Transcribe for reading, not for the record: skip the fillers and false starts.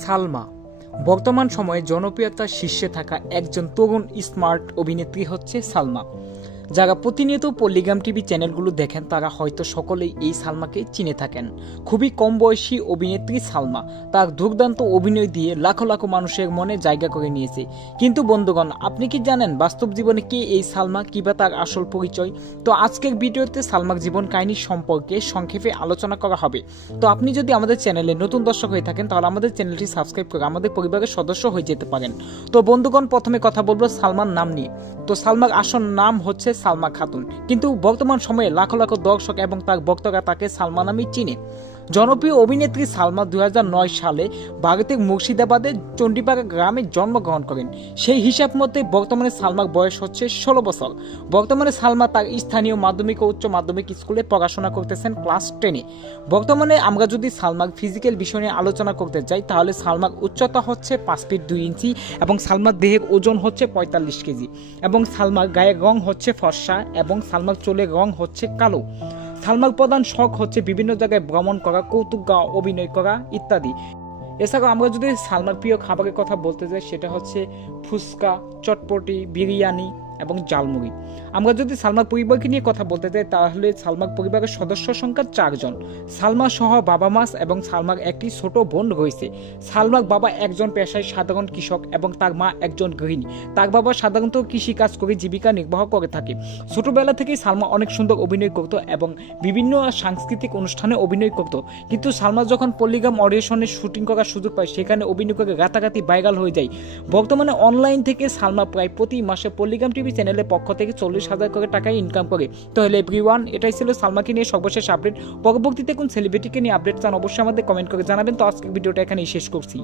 সালমা বর্তমান সময়ে জনপ্রিয়তার শীর্ষে থাকা একজন তরুণ স্মার্ট অভিনেত্রী হচ্ছে সালমা। যারা প্রতিনিয়ত পল্লিগ্রাম টিভি চ্যানেলগুলো দেখেন তারা হয়তো সকলেই এই সালমাকে চিনে থাকেন। খুবই কম বয়সী অভিনেত্রী সালমা তার দুর্দান্ত অভিনয় দিয়ে লাখো লাখো মানুষের মনে জায়গা করে নিয়েছে। কিন্তু বন্ধুগণ, আপনি কি জানেন বাস্তব জীবনে কে এই সালমা, কিবা তার আসল পরিচয়? তো আজকের ভিডিওতে সালমার জীবন কাহিনী সম্পর্কে সংক্ষেপে আলোচনা করা হবে। তো আপনি যদি আমাদের চ্যানেলে নতুন দর্শক হয়ে থাকেন তাহলে আমাদের চ্যানেলটি সাবস্ক্রাইব করে আমাদের পরিবারের সদস্য হয়ে যেতে পারেন। তো বন্ধুগণ, প্রথমে কথা বলবো সালমার নাম নিয়ে। তো সালমার আসল নাম হচ্ছে সালমা খাতুন, কিন্তু বর্তমান সময়ে লাখো লাখো দর্শক এবং তার ভক্তরা তাকে সালমা নামে চিনে। জনপ্রিয় অভিনেত্রী সালমা 2009 সালে ভারতের মুর্শিদাবাদের চণ্ডীপাড়া গ্রামে জন্মগ্রহণ করেন। সেই হিসাব মতে বর্তমানে সালমার বয়স হচ্ছে 16 বছর। বর্তমানে সালমা তার স্থানীয় মাধ্যমিক ও উচ্চ মাধ্যমিক স্কুলে পড়াশোনা করতেছেন ক্লাস 10-এ। বর্তমানে আমরা যদি সালমার ফিজিক্যাল বিষয় নিয়ে আলোচনা করতে যাই তাহলে সালমার উচ্চতা হচ্ছে 5 ফিট 2 ইঞ্চি এবং সালমার দেহের ওজন হচ্ছে 45 কেজি এবং সালমার গায়ের রং হচ্ছে ফর্সা এবং সালমার চুলের রং হচ্ছে কালো। সালমার প্রধান শখ হচ্ছে বিভিন্ন জায়গায় ভ্রমণ করা, কৌতুক গাওয়া, অভিনয় করা ইত্যাদি। এছাড়াও আমরা যদি সালমার প্রিয় খাবারের কথা বলতে যাই সেটা হচ্ছে ফুচকা, চটপটি, বিরিয়ানি এবং ঝালমুড়ি। আমরা যদি সালমার পরিবারকে নিয়ে কথা বলতে যাই তাহলে সালমার পরিবারের সদস্য সংখ্যা 4 জন। সালমা সহ বাবা মা এবং সালমার একটি ছোট বোন রয়েছে। সালমার বাবা একজন পেশায় সাধারণ কৃষক এবং তার মা একজন গৃহিণী। তার বাবা সাধারণত কৃষি কাজ করে জীবিকা নির্বাহ করে থাকে। ছোটবেলা থেকেই সালমা অনেক সুন্দর অভিনয় করত এবং বিভিন্ন সাংস্কৃতিক অনুষ্ঠানে অভিনয় করত। কিন্তু সালমা যখন পল্লিগ্রাম অডিশনে শুটিং করার সুযোগ পায় সেখানে অভিনয় করে রাতারাতি ভাইরাল হয়ে যায়। বর্তমানে অনলাইন থেকে সালমা প্রায় প্রতি মাসে পল্লিগ্রাম টিভি চ্যানেলের পক্ষ থেকে 40,000 করে টাকা ইনকাম করে। তো হ্যালো এভরিওয়ান, এটাই ছিল সালমাকে নিয়ে সর্বশেষ আপডেট। পরবর্তীতে কোন সেলিব্রিটিকে নিয়ে আপডেট চান অবশ্যই আমাদের কমেন্ট করে জানাবেন। তো আজকের ভিডিওটা এখানেই শেষ করছি।